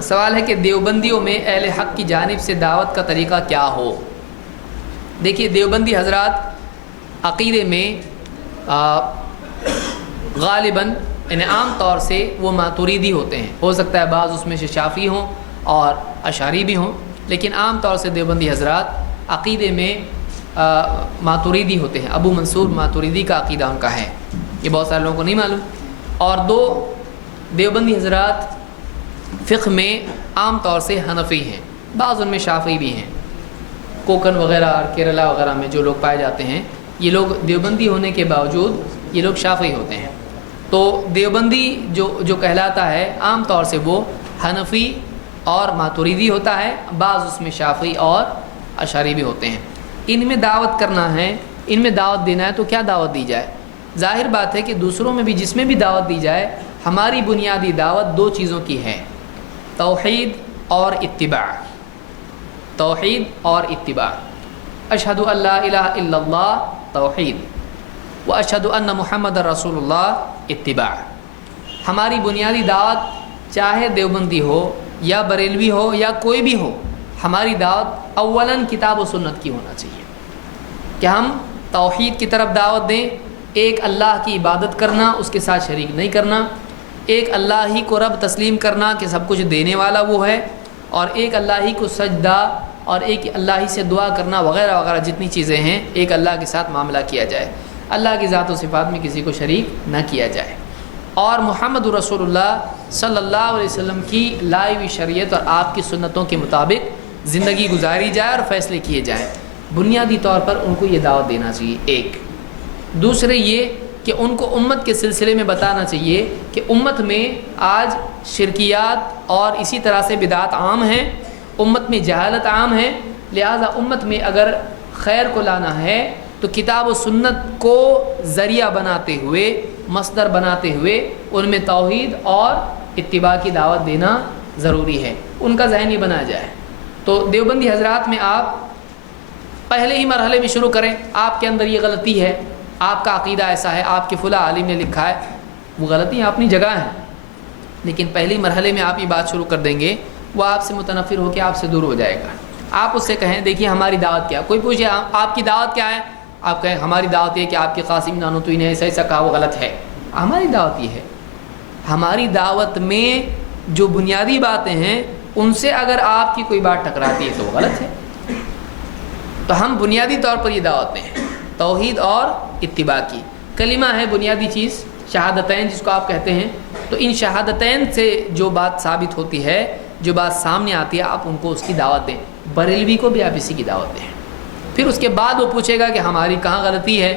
سوال ہے کہ دیوبندیوں میں اہل حق کی جانب سے دعوت کا طریقہ کیا ہو؟ دیکھیے، دیوبندی حضرات عقیدے میں غالباً یعنی عام طور سے وہ ماتوریدی ہوتے ہیں. ہو سکتا ہے بعض اس میں سے شافعی ہوں اور اشعری بھی ہوں، لیکن عام طور سے دیوبندی حضرات عقیدے میں ماتوریدی ہوتے ہیں. ابو منصور ماتوریدی کا عقیدہ ان کا ہے، یہ بہت سارے لوگوں کو نہیں معلوم. اور دو دیوبندی حضرات فقہ میں عام طور سے حنفی ہیں، بعض ان میں شافعی بھی ہیں. کوکن وغیرہ اور کیرلا وغیرہ میں جو لوگ پائے جاتے ہیں، یہ لوگ دیوبندی ہونے کے باوجود یہ لوگ شافعی ہوتے ہیں. تو دیوبندی جو کہلاتا ہے عام طور سے وہ حنفی اور ماتوریدی ہوتا ہے، بعض اس میں شافعی اور اشعری بھی ہوتے ہیں. ان میں دعوت کرنا ہے، ان میں دعوت دینا ہے تو کیا دعوت دی جائے؟ ظاہر بات ہے کہ دوسروں میں بھی جس میں بھی دعوت دی جائے، ہماری بنیادی دعوت دو چیزوں کی ہے: توحید اور اتباع. توحید اور اتباع. اشہد ان لا الہ الا اللہ توحید، و اشہد ان محمد رسول اللہ اتباع. ہماری بنیادی دعوت چاہے دیوبندی ہو یا بریلوی ہو یا کوئی بھی ہو، ہماری دعوت اولاً کتاب و سنت کی ہونا چاہیے کہ ہم توحید کی طرف دعوت دیں. ایک اللہ کی عبادت کرنا، اس کے ساتھ شریک نہیں کرنا. ایک اللہ ہی کو رب تسلیم کرنا کہ سب کچھ دینے والا وہ ہے، اور ایک اللہ ہی کو سجدہ اور ایک اللہ ہی سے دعا کرنا وغیرہ وغیرہ جتنی چیزیں ہیں، ایک اللہ کے ساتھ معاملہ کیا جائے. اللہ کی ذات و صفات میں کسی کو شریک نہ کیا جائے، اور محمد رسول اللہ صلی اللہ علیہ وسلم کی لائی ہوئی شریعت اور آپ کی سنتوں کے مطابق زندگی گزاری جائے اور فیصلے کیے جائیں. بنیادی طور پر ان کو یہ دعوت دینا چاہیے. ایک دوسرے یہ کہ ان کو امت کے سلسلے میں بتانا چاہیے کہ امت میں آج شرکیات اور اسی طرح سے بدعات عام ہیں، امت میں جہالت عام ہے. لہٰذا امت میں اگر خیر کو لانا ہے تو کتاب و سنت کو ذریعہ بناتے ہوئے، مصدر بناتے ہوئے ان میں توحید اور اتباع کی دعوت دینا ضروری ہے. ان کا ذہن یہ بنا جائے. تو دیوبندی حضرات میں آپ پہلے ہی مرحلے میں شروع کریں. آپ کے اندر یہ غلطی ہے، آپ کا عقیدہ ایسا ہے، آپ کے فلاں عالم نے لکھا ہے، وہ غلطیاں اپنی جگہ ہیں، لیکن پہلے مرحلے میں آپ یہ بات شروع کر دیں گے، وہ آپ سے متنفر ہو کے آپ سے دور ہو جائے گا. آپ اس سے کہیں دیکھیے ہماری دعوت کیا. کوئی پوچھے آپ کی دعوت کیا ہے، آپ کہیں ہماری دعوت یہ کہ آپ کے قاسم نانوتوی نے ایسا ایسا کہا، وہ غلط ہے. ہماری دعوت یہ ہے، ہماری دعوت میں جو بنیادی باتیں ہیں ان سے اگر آپ کی کوئی بات ٹکراتی ہے تو وہ غلط ہے. تو ہم بنیادی طور پر یہ دعوت دیں توحید اور اتباع کی. کلمہ ہے بنیادی چیز، شہادتین جس کو آپ کہتے ہیں. تو ان شہادتین سے جو بات ثابت ہوتی ہے، جو بات سامنے آتی ہے، آپ ان کو اس کی دعوت دیں. بریلوی کو بھی آپ اسی کی دعوت دیں. پھر اس کے بعد وہ پوچھے گا کہ ہماری کہاں غلطی ہے،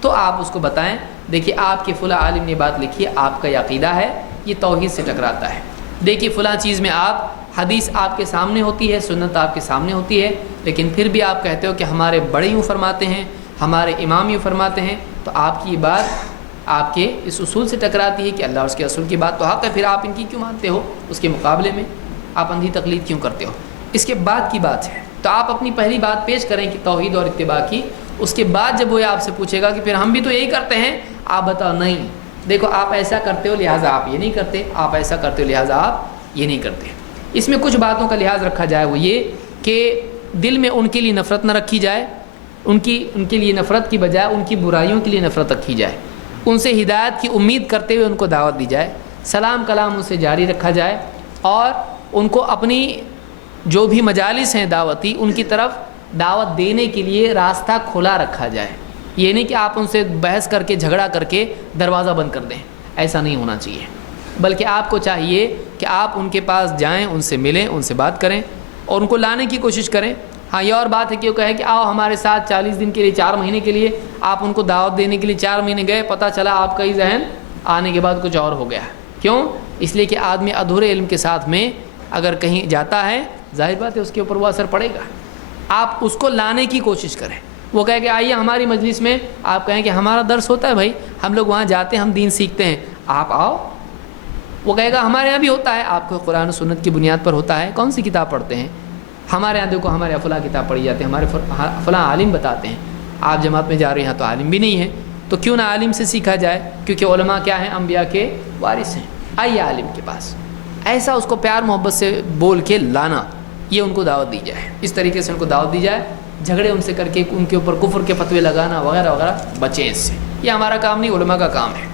تو آپ اس کو بتائیں دیکھیے آپ کے فلاں عالم نے بات لکھی ہے، آپ کا یہ عقیدہ ہے، یہ توحید سے ٹکراتا ہے. دیکھیے فلاں چیز میں آپ حدیث آپ کے سامنے ہوتی ہے، سنت آپ کے سامنے ہوتی ہے، لیکن پھر بھی آپ کہتے ہو کہ ہمارے بڑے یوں فرماتے ہیں، ہمارے امام یوں فرماتے ہیں. تو آپ کی بات آپ کے اس اصول سے ٹکراتی ہے کہ اللہ اور اس کے رسول کی بات تو حق ہے، پھر آپ ان کی کیوں مانتے ہو؟ اس کے مقابلے میں آپ اندھی تقلید کیوں کرتے ہو؟ اس کے بعد کی بات ہے. تو آپ اپنی پہلی بات پیش کریں کہ توحید اور اتباع کی. اس کے بعد جب وہ آپ سے پوچھے گا کہ پھر ہم بھی تو یہی کرتے ہیں، آپ بتاؤ نہیں، دیکھو آپ ایسا کرتے ہو لہٰذا آپ یہ نہیں کرتے، آپ ایسا کرتے ہو لہٰذا آپ یہ نہیں کرتے. اس میں کچھ باتوں کا لحاظ رکھا جائے، وہ یہ کہ دل میں ان کے لیے نفرت نہ رکھی جائے، ان کے لیے نفرت کی بجائے ان کی برائیوں کے لیے نفرت رکھی جائے. ان سے ہدایت کی امید کرتے ہوئے ان کو دعوت دی جائے. سلام کلام ان سے جاری رکھا جائے، اور ان کو اپنی جو بھی مجالس ہیں دعوتی، ان کی طرف دعوت دینے کے لیے راستہ کھلا رکھا جائے. یہ نہیں کہ آپ ان سے بحث کر کے جھگڑا کر کے دروازہ بند کر دیں، ایسا نہیں ہونا چاہیے. بلکہ آپ کو چاہیے کہ آپ ان کے پاس جائیں، ان سے ملیں، ان سے بات کریں اور ان کو لانے کی کوشش کریں. ہاں یہ اور بات ہے کہ وہ کہے کہ آؤ ہمارے ساتھ 40 دن کے لیے، 4 مہینے کے لیے. آپ ان کو دعوت دینے کے لیے 4 مہینے گئے، پتہ چلا آپ کا ہی ذہن آنے کے بعد کچھ اور ہو گیا. کیوں؟ اس لیے کہ آدمی ادھورے علم کے ساتھ میں اگر کہیں جاتا ہے، ظاہر بات ہے اس کے اوپر وہ اثر پڑے گا. آپ اس کو لانے کی کوشش کریں. وہ کہے کہ آئیے ہماری مجلس میں، آپ کہیں کہ ہمارا درس ہوتا ہے بھائی، ہم لوگ وہاں جاتے ہیں، ہم دین سیکھتے ہیں، آپ آؤ. وہ کہے گا ہمارے یہاں بھی ہوتا ہے، آپ کو قرآن و سنت کی بنیاد پر ہوتا ہے، کون سی کتاب پڑھتے ہیں؟ ہمارے یہاں دیکھو ہمارے یہاں فلاں کتاب پڑھی جاتی ہے، ہمارے فلاں عالم بتاتے ہیں. آپ جماعت میں جا رہے ہیں تو عالم بھی نہیں ہے، تو کیوں نہ عالم سے سیکھا جائے؟ کیونکہ علماء کیا ہیں؟ انبیاء کے وارث ہیں. آئیے عالم کے پاس. ایسا اس کو پیار محبت سے بول کے لانا، یہ ان کو دعوت دی جائے، اس طریقے سے ان کو دعوت دی جائے. جھگڑے ان سے کر کے ان کے اوپر کفر کے فتوے لگانا وغیرہ وغیرہ بچیں اس سے. یہ ہمارا کام نہیں، علماء کا کام ہے.